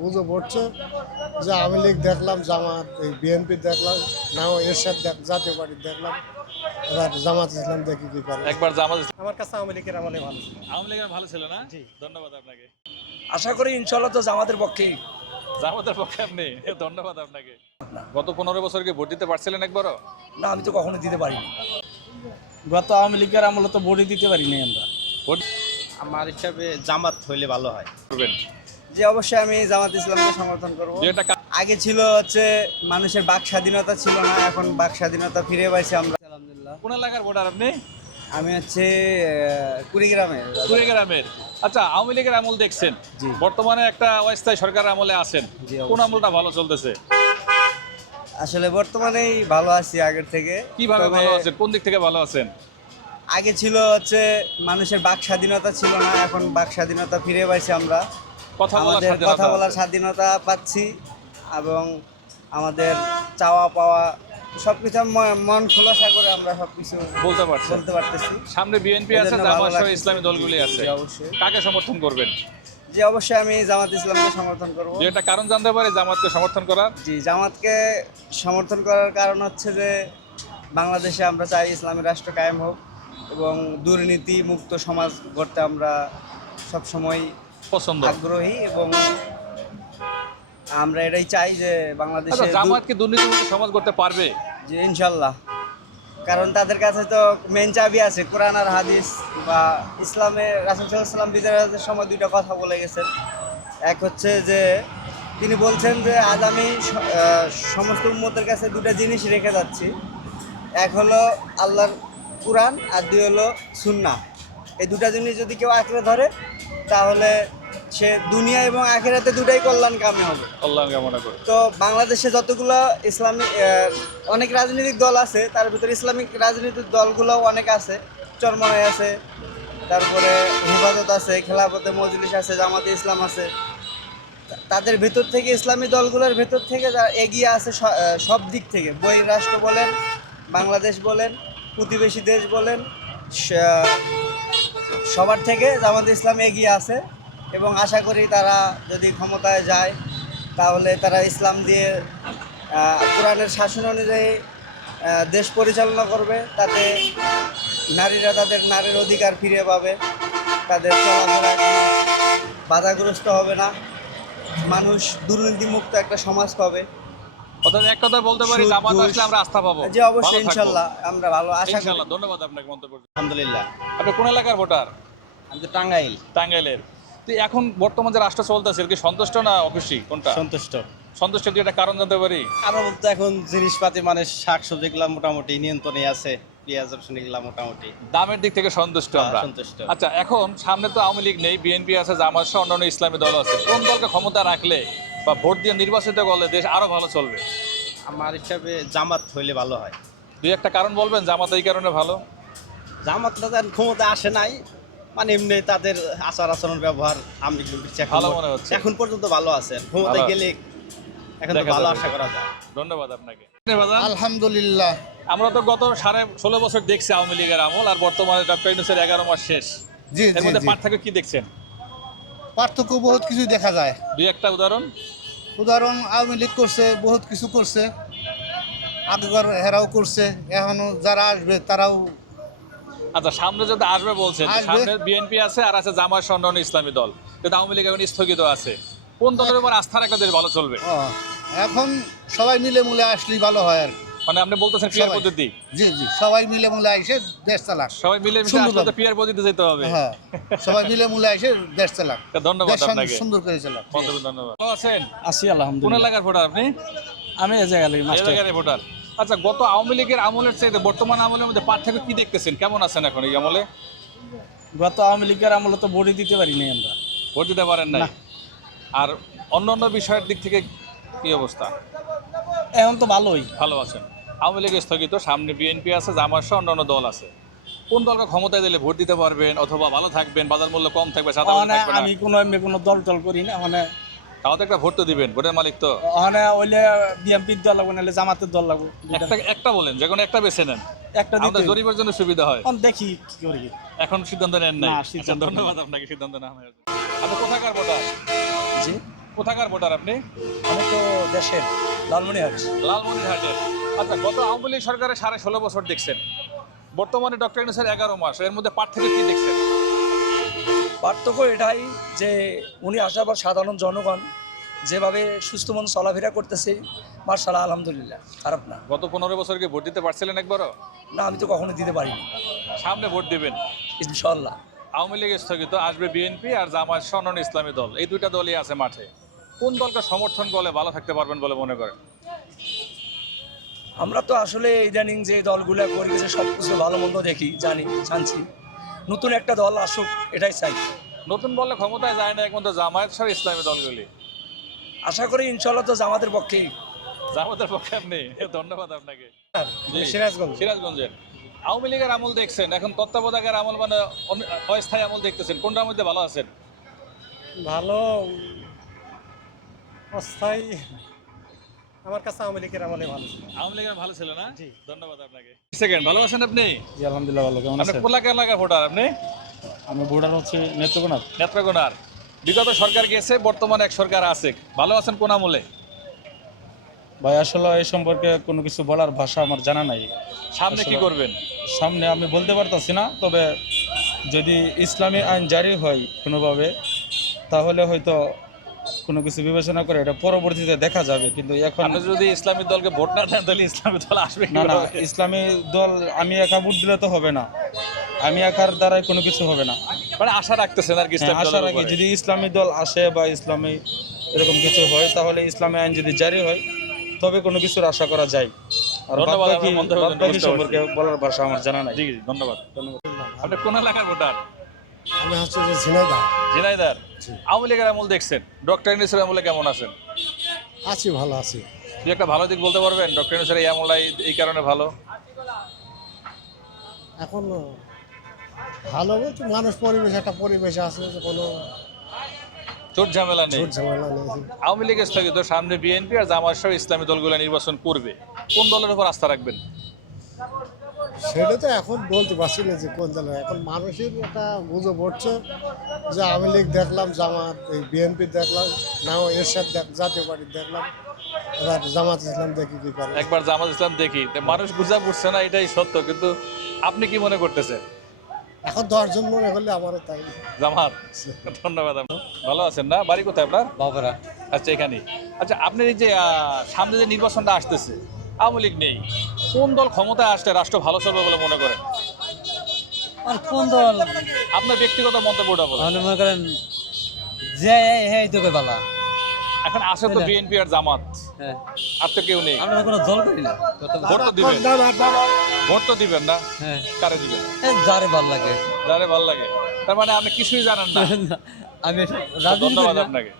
গুজব উঠছে যে আওয়ামী লীগ দেখলাম জামাত এই বিএনপি দেখলাম নাও এরশাদ দেখ জাতীয় পার্টি দেখলাম এবার জামাত ইসলাম দেখি কি করে। একবার জামাত আমার কাছে আওয়ামী লীগের আমলে ভালো ছিল। আওয়ামী লীগের ভালো ছিল না? ধন্যবাদ আপনাকে। আশা করি ইনশাল্লাহ তো জামাতের পক্ষেই জামাতের পক্ষে আপনি? ধন্যবাদ আপনাকে। গত পনেরো বছর কি ভোট দিতে পারছিলেন একবারও? না আমি তো কখনো দিতে পারিনি। গত আওয়ামী লীগের আমলে তো ভোটই দিতে পারি নাই আমরা। ভোট আমার হিসাবে জামাত হইলে ভালো হয়। করবেন। যে অবশ্যই আমি জামাত ইসলামকে সমর্থন করব। আগে ছিল হচ্ছে মানুষের বাক স্বাধীনতা ছিল না এখন বাক স্বাধীনতা ফিরে পাইছি আমরা। আলহামদুলিল্লাহ। কোন এলাকার ভোটার আপনি? আমি হচ্ছে কুড়িগ্রামের। কুড়িগ্রামের। আচ্ছা আওয়ামী লীগের আমল দেখছেন? বর্তমানে একটা অস্থায়ী সরকার আমলে আছেন। কোন আমলটা ভালো চলতেছে? আসলে বর্তমানেই ভালো আছি আগের থেকে। কীভাবে ভালো আছেন? কোন দিক থেকে ভালো আছেন? আগে ছিল হচ্ছে মানুষের বাক স্বাধীনতা ছিল না এখন বাক স্বাধীনতা ফিরে পাইছি আমরা। আমাদের কথা বলার স্বাধীনতা পাচ্ছি এবং আমাদের চাওয়া পাওয়া সবকিছু ম- মন খোলাসা করে আমরা সবকিছু বলতে পারছেন বলতে পারতেছি। সামনে বিএনপি আছে জামাত সহ ইসলামী দলগুলি আছে। অবশ্যই। কাকে সমর্থন করবেন? যে অবশ্যই আমি জামাত ইসলামকে সমর্থন করব। দু একটা কারণ জানতে পারি জামাতকে সমর্থন করার। জি জামাতকে সমর্থন করার কারণ হচ্ছে যে বাংলাদেশে আমরা চাই ইসলামী রাষ্ট্র কায়েম হোক এবং দুর্নীতি মুক্ত সমাজ গড়তে আমরা সবসময় পছন্দ। আগ্রহী এবং আমরা এটাই চাই যে বাংলাদেশে আচ্ছা দু- জামাত কি দুর্নীতিমুক্ত সমাজ করতে পারবে? যে ইনশাল্লাহ। কারণ তাদের কাছে তো মেন চাবি আছে কোরআন আর হাদিস বা ইসলামে রাসুল সাল্লাম সময় দুইটা কথা বলে গেছেন। এক হচ্ছে যে তিনি বলছেন যে আজ আমি সমস্ত উম্মতের কাছে দুটো জিনিস রেখে যাচ্ছি। এক হলো আল্লাহর কোরআন আর দুই হলো সুন্না এই দুটা জিনিস যদি কেউ আঁকড়ে ধরে তাহলে সে দুনিয়া এবং আখেরাতে দুটাই কল্যাণ কামে হবে। কল্যাণ কামনা করি। তো বাংলাদেশে যতগুলো ইসলামিক অনেক রাজনৈতিক দল আছে তার ভিতরে ইসলামিক রাজনৈতিক দলগুলোও অনেক আছে। চরমনায় আছে তারপরে হেফাজত আছে খেলাফতে মজলিস আছে জামাতে ইসলাম আছে। তাদের ভেতর থেকে ইসলামী দলগুলোর ভেতর থেকে যারা এগিয়ে আছে সব দিক থেকে। বহির রাষ্ট্র বলেন বাংলাদেশ বলেন প্রতিবেশী দেশ বলেন সবার থেকে জামাতে ইসলাম এগিয়ে আছে এবং আশা করি তারা যদি ক্ষমতায় যায়, তাহলে তারা ইসলাম দিয়ে কোরআনের শাসন অনুযায়ী দেশ পরিচালনা করবে, তাতে নারীরা তাদের নারীর অধিকার ফিরে পাবে, তাদের চলাফেরা বাধাগ্রস্ত হবে না। মানুষ দুর্নীতিমুক্ত একটা সমাজ পাবে। অর্থাৎ এক কথা বলতে পারি জামাত আসলে আমরা আস্থা পাবো। যে অবশ্যই। ইনশাল্লাহ আমরা ভালো আশা করি। ইনশাল্লাহ ধন্যবাদ আপনাকে মন্তব্য করতে। আলহামদুলিল্লাহ। আপনি কোন এলাকার ভোটার? আমি তো টাঙ্গাইল। টাঙ্গাইলের। তো এখন বর্তমান যে রাষ্ট্র চলতেছে কি সন্তুষ্ট না অখুশি কোনটা? সন্তুষ্ট। সন্তুষ্ট কি একটা কারণ জানতে পারি? আমরা বলতে এখন জিনিসপাতি মানে শাক সবজিগুলো মোটামুটি নিয়ন্ত্রণে আছে পেঁয়াজ রসুন এগুলা মোটামুটি। দামের দিক থেকে সন্তুষ্ট হ্যাঁ, আমরা। সন্তুষ্ট। আচ্ছা এখন সামনে তো আওয়ামী লীগ নেই বিএনপি আছে জামাত সহ অন্যান্য ইসলামী দল আছে। কোন দলকে ক্ষমতা রাখলে বা ভোট দিয়ে নির্বাচিত করলে দেশ আরও ভালো চলবে? আমার হিসাবে জামাত হইলে ভালো হয়। দুই একটা কারণ বলবেন জামাত এই কারণে ভালো? জামাত তাদের ক্ষমতা আসে নাই মানে এমনি তাদের আচার আচরণ ব্যবহার আমি ভালো মনে হচ্ছে। এখন পর্যন্ত ভালো আছে ক্ষমতা ভালো। গেলে এখন তো ভালো আশা করা যায়। ধন্যবাদ আপনাকে। আলহামদুলিল্লাহ। আমরা তো গত সাড়ে ষোলো বছর দেখছি আওয়ামী লীগের আমল আর বর্তমানে ডক্টর ইউনুসের এগারো মাস শেষ। জি এর মধ্যে পার্থক্য কি দেখছেন? পার্থক্য বহুত কিছু দেখা যায়। দুই একটা উদাহরণ? উদাহরণ আওয়ামী লীগ করছে বহুত কিছু করছে। আগের হেরাও করছে এখনও যারা আসবে তারাও আচ্ছা সামনে যদি আসবে বলছে। সামনে বিএনপি আছে আর আছে জামাত সহ অন্যান্য ইসলামী দল। কিন্তু আওয়ামী লীগ এখন স্থগিত আছে। কোন দলের উপর আস্থা রাখলে দেশ ভালো চলবে? এখন সবাই মিলে মুলে আসলেই ভালো হয় আর কি। মানে আপনি বলতেছেন পিয়ার পদ্ধতি। জি জি সবাই মিলে মুলে আইসে দেশ চালাক। সবাই মিলে আসলে পিয়ার পদ্ধতি যেতে হবে। হ্যাঁ সবাই মিলে মুলে আইসে দেশ চালাক। ধন্যবাদ আপনাকে। সুন্দর করে চালাক। ধন্যবাদ। ভালো আছেন? আছি কোন এলাকার ভোটার আপনি? আমি এ জায়গায় লাগি মাস্টার। এলাকার ভোটার। আচ্ছা গত আওয়ামী লীগের আমলের চাইতে বর্তমান আমলের মধ্যে পার্থক্য কি দেখতেছেন? কেমন আছেন এখন এই আমলে? গত আওয়ামী লীগের আমলে তো ভোটই দিতে পারি নাই আমরা। ভোট দিতে পারেন নাই? না। আর অন্য অন্য বিষয়ের দিক থেকে কি অবস্থা? এখন তো ভালোই। ভালো আছেন। আওয়ামী লীগ স্থগিত সামনে বিএনপি আছে জামাত সহ অন্যান্য দল আছে। কোন দলকে ক্ষমতায় দিলে ভোট দিতে পারবেন অথবা ভালো থাকবেন বাজার মূল্য কম থাকবে না? আমি কোনো এমনি কোনো দল টল করি না ওখানে তাও তো একটা ভোট তো দিবেন ভোটের মালিক তো। ওখানে ওইলে বিএমপির দল লাগবো নাহলে জামাতের দল লাগবো। একটা একটা বলেন যে কোনো একটা বেছে নেন। একটা দিতে। জরিপের জন্য সুবিধা হয়। এখন দেখি কি করি। এখন সিদ্ধান্ত নেন না, আচ্ছা, সিদ্ধান্ত ধন্যবাদ আপনাকে সিদ্ধান্ত না আপনি কোথাকার ভোটার? জি। কোথাকার ভোটার আপনি? আমি তো দেশের। লালমনিহাট লালমনিরহাটের আচ্ছা গত আওয়ামী লীগ সরকারের সাড়ে ষোলো বছর দেখছেন। বর্তমানে ডক্টর ইউনুসের এগারো মাস এর মধ্যে পার্থক্য কি দেখছেন? পার্থক্য এটাই যে উনি আসার পর সাধারণ জনগণ যেভাবে সুস্থ মন চলাফেরা করতেছে মার্শাল্লাহ আলহামদুলিল্লাহ খারাপ না। গত পনেরো বছর কি ভোট দিতে পারছিলেন একবারও? না আমি তো কখনো দিতে পারিনি। সামনে ভোট দিবেন। ইনশাল্লাহ আওয়ামী লীগ স্থগিত আসবে বিএনপি আর জামায়াত সনন ইসলামী দল। এই দুইটা দলই আছে মাঠে। কোন দলকে সমর্থন করলে ভালো থাকতে পারবেন বলে মনে করেন? আমরা তো আসলে ইদানিং যে দলগুলো করে গেছে সব কিছু ভালো মন্দ দেখি জানি জানছি। নতুন একটা দল আসুক এটাই চাই। নতুন বললে ক্ষমতায় যায় না একমাত্র জামায়াত সহ ইসলামী দলগুলি? আশা করি ইনশাল্লাহ তো আমাদের পক্ষেই। জামাতের পক্ষে আপনি? ধন্যবাদ আপনাকে। সিরাজগঞ্জ। সিরাজগঞ্জের। আওয়ামী লীগের আমল দেখছেন এখন তত্ত্বাবধায়কের আমল মানে অস্থায়ী আমল দেখতেছেন। কোনটার মধ্যে ভালো আছেন? ভালো অস্থায়ী। আমার কাছে আওয়ামী লীগের আমলে ভালো ছিল। আওয়ামী লীগের ভালো ছিল না? ধন্যবাদ আপনাকে। সেকেন্ড ভালো আছেন আপনি? জি আলহামদুলিল্লাহ ভালো কেমন আপনি কোন এলাকার এলাকার ভোটার আপনি? আমি ভোটার হচ্ছে নেত্রকোনা নেত্রকোনার। বিগত সরকার গেছে বর্তমানে এক সরকার আছে। ভালো আছেন কোন আমলে? ভাই আসলে এই সম্পর্কে কোনো কিছু বলার ভাষা আমার জানা নাই। সামনে কি করবেন? সামনে আমি বলতে পারতাছি না তবে যদি ইসলামী আইন জারি হয় কোনোভাবে তাহলে হয়তো কোনো কিছু বিবেচনা করে এটা পরবর্তীতে দেখা যাবে কিন্তু এখন যদি ইসলামী দলকে ভোট না দেন তাহলে ইসলামী দল আসবে না না ইসলামী দল আমি একা ভোট দিলে তো হবে না। আমি একার দ্বারাই কোনো কিছু হবে না। মানে আশা রাখতেছেন আর কি হ্যাঁ, আশা রাখি যদি ইসলামী দল আসে বা ইসলামী এরকম কিছু হয় তাহলে ইসলামী আইন যদি জারি হয় তবে কোনো কিছুর আশা করা যায়। আর ধন্যবাদ, বাদবাকি সম্পর্কে বলার ভাষা আমার জানা নাই। জি জি ধন্যবাদ। আপনি কোন এলাকার ভোটার? আমি হচ্ছে যে ঝিনাইদা ঝিনাইদার আওয়ামী লীগের আমল দেখছেন? ডক্টর ইউনুসের আমলে কেমন আছেন? আছি ভালো আছি। একটা ভালো দিক বলতে পারবেন? ডক্টর ইউনুসের এই আমলটাই এই কারণে ভালো? এখন ভালো বলতে মানুষ পরিবেশ একটা পরিবেশ আছে যে কোনো চোট ঝামেলা নেই। ঝুট ঝামেলা নেই আওয়ামী লীগ স্থগিত সামনে বিএনপি আর জামাত সহ ইসলামী দলগুলো নির্বাচন করবে। কোন দলের উপর আস্থা রাখবেন? সেটা তো এখন বলতে পারছি না যে কোন দলের। এখন মানুষের একটা গুজব উঠছে যে আওয়ামী লীগ দেখলাম জামাত এই বিএনপি দেখলাম নাও এরশাদ দেখ জাতীয় পার্টি দেখলাম এবার জামাত ইসলাম দেখি কি করে। একবার জামাত ইসলাম দেখি। মানুষ বুঝা বুঝছে না এটাই সত্য কিন্তু আপনি কি মনে করতেছেন? এখন দশজন মনে হলে আমারও তাই। জামাত ধন্যবাদ আপনার ভালো আছেন না? বাড়ি কোথায় আপনার? বাবরা। আচ্ছা এখানে আচ্ছা আপনার এই যে আহ, সামনে যে নির্বাচনটা আসতেছে আওয়ামী লীগ নেই। কোন দল ক্ষমতায় আসলে রাষ্ট্র ভালো চলবে বলে মনে করেন? আর কোন দল? আপনার ব্যক্তিগত মন্তব্যটা বলেন। আপনি মনে করেন যে হ্যাঁ এই তোকে বালা? এখন আছে তো বিএনপি আর জামাত। হ্যাঁ। আর তো কেউ নেই। আমরা কোনো দল করি না। ভোট তো দিবেন। ভোট তো দিবেন না। হ্যাঁ। কারে দিবেন? যারে ভালো লাগে। যারে ভালো লাগে। তার মানে আপনি কিছুই জানেন না। আমি ধন্যবাদ আপনাকে।